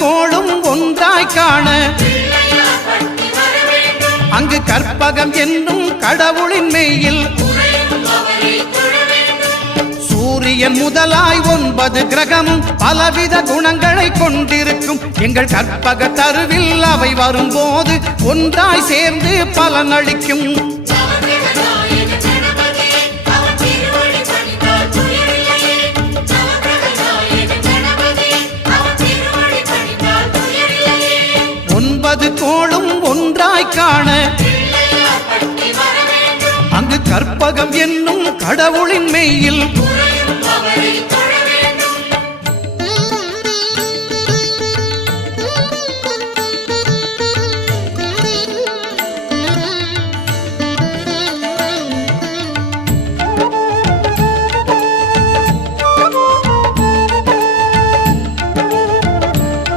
கோளும் ஒன்றாய் காண அங்கு கற்பகம் என்னும் கடவுளின் மெய்யில் சூரியன் முதலாய் 9 கிரகமும் பலவித குணங்களை கொண்டிருக்கும் எங்கள் கற்பக தருவில் அவை வரும்போது ஒன்றாய் சேர்ந்து பலனளிக்கும். கோளும் ஒன்றாய் காண அங்கு கற்பகம் என்னும் கடவுளின் மெய்யில்